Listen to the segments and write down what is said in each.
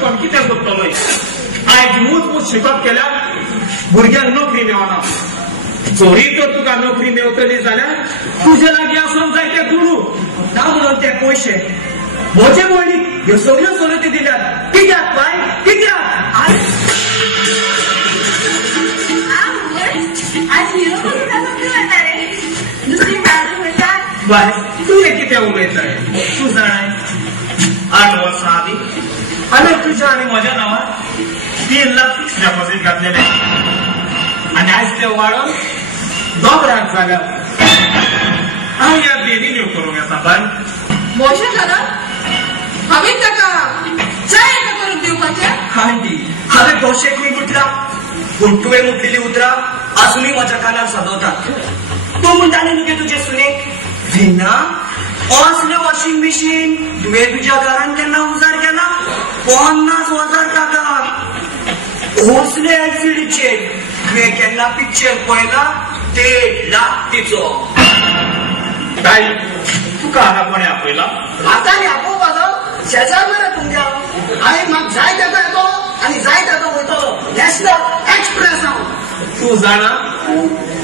शिकून कितें करतलोय आयज मूज शिकप केल्यार भुरग्यांक नोकरी मेळना जोरी तर तुका नोकरी मेळटली जाल्यार तुजे लागीं आसूंक जाय ते गुरू ना म्हणून ते पयशे म्हजे भयणीक ह्यो सगळ्यो चलती दिल्यात कित्याक बाय कित्याक बाय तुवें कितें उलयताय तूं जाणाय 8 वर्सां आदीं हांवें तुज्या आनी म्हज्या नांवार 3 लाख फिक्स डेपॉझिट घातलेले आनी आयज ते वाडोवन 9 लाख जाल्यात हांव ह्या बेगीन येव करूंक येता बाय मोशे दादा हांवें ताका चाय एका करून दिवपाचें आंटी हांवें दोशेकूय म्हटलां पूण तुवें म्हटलेली उतरां आजुनूय म्हज्या कानार सदवतात तूं म्हणटाली न्हू तुजे सुनेक विना असलें वॉशिंग मशीन तुवें तुज्या घरान केन्ना उजार केला 50,000 टाका असले एलसीडीचेर तुवें केन्ना पिक्चर पळयला 1.5 लाख तिचो काय तुका हांगा कोणें आपयला म्हाका आपोवपाचो शेजार मरे तुमच्या हांवें म्हाका जाय तेचो येतो आनी जाय तेचो वयतलो नॅशनल एक्सप्रेस हांव तूं जाणा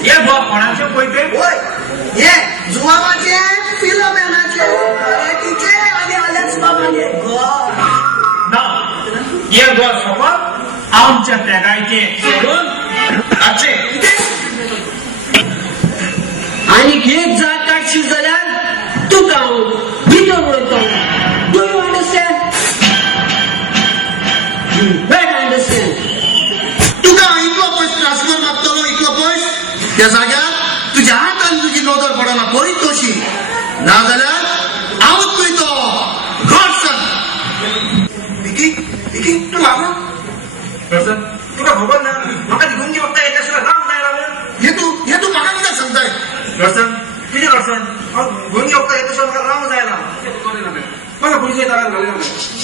हे बाब कोणाचे पळय होय हे जुवाबाचे फिलोमेनाचे करेटीचे आनी अलेक्स बाबाचे ना हे घर सोबत आमच्या तेगायचे सोडून ताचे आनी एक जात काडशी जाल्यार तुका हांव भितर वयता do you understand well understand तुका हांव इतलो पयस ट्रान्सफर मागतलो इतलो पयस त्या जाग्यार तुज्या हातान तुजी नदर पडना बरी तशी नाजाल्यार हांवूच तुयतो गॉड सन विकी विकी तूं म्हाका तुका खबर ना म्हाका दिगूंची वखदां येता आशिल्लो राम जाय लागलें हे तूं म्हाका कित्याक सांगताय घरसन कितें घरसन हांव गुंगी वखदां येता आशिल्लो म्हाका राम जायना म्हाका पयशे दारान घालना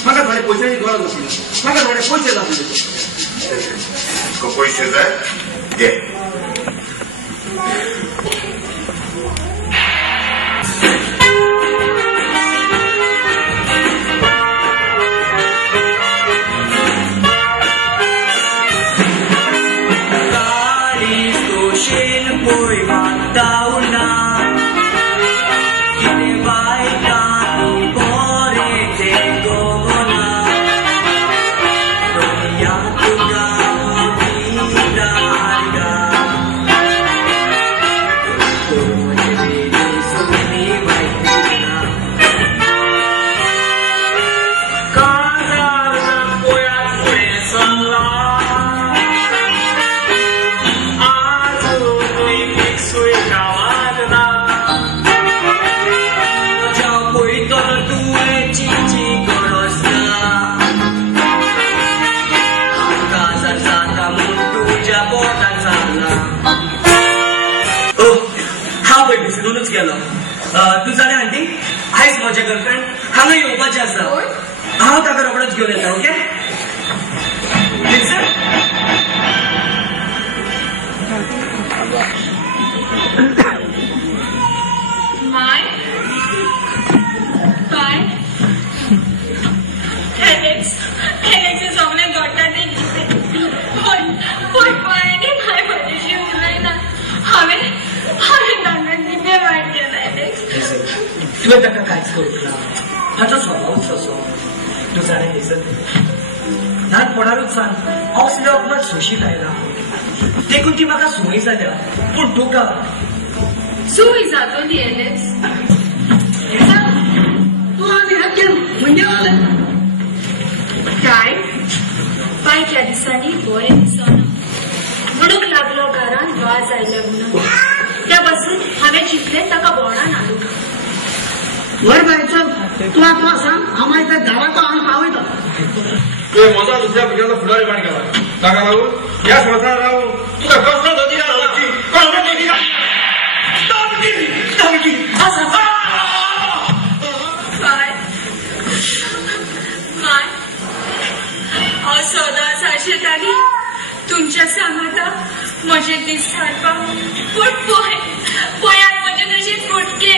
म्हाका थोडे पयशांची गरज आशिल्ली म्हाका थोडे पयशे जाय आशिल्ले पयशे जाय घे तू जाणे आंटी आयज म्हजे गर्लफ्रेंड हांगा येवपाचें आसा हांव ताका रोखडोच घेवन येता ओके माय बाय एलेक्सचे सगळे घडटा ते पण पळयनी माय म्हजेशी उलयना हांवें तांकां कितें वायट केलें एलेक्स तुवें ताका कांयच करूंक ना ताचो स्वभावच असो तूं जाणें हेजल ल्हानपणारूच सांग हांव असले अपराध सोशीत आयला देखून ती म्हाका संवय जाल्या पूण तुका संवय जातली एलेक्स तूं आनी हाकेन म्हणजे काय बाय त्या दिसांनी बरें दिसना म्हणूक लागलो घरान वाज आयले म्हणून त्या बसून हांवें चिंतलें ताका बोणान हाडूंक बरें बाय चल तूं आतां सांग हांव मागीर गांवांत हांव पावयता तुवें म्हजो दुसऱ्या भुरग्याचो फुडारी पाण केला ताका लागून ह्या संवसारांत रावून तुका कसलो अधिकार नाची कसलो अधिकार माय हांव सदांच आशिल्ली तुमच्या सांगाता म्हजे दीस घालपाक पूण पळयात म्हजे तशे फुटके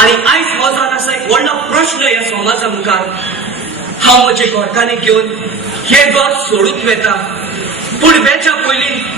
आनी आयज हो जावन आसा एक व्हडलो प्रश्न ह्या समाजा मुखार हांव म्हजे घोडकांनी घेवन हे घर सोडून वेता पूण वेच्या पयलीं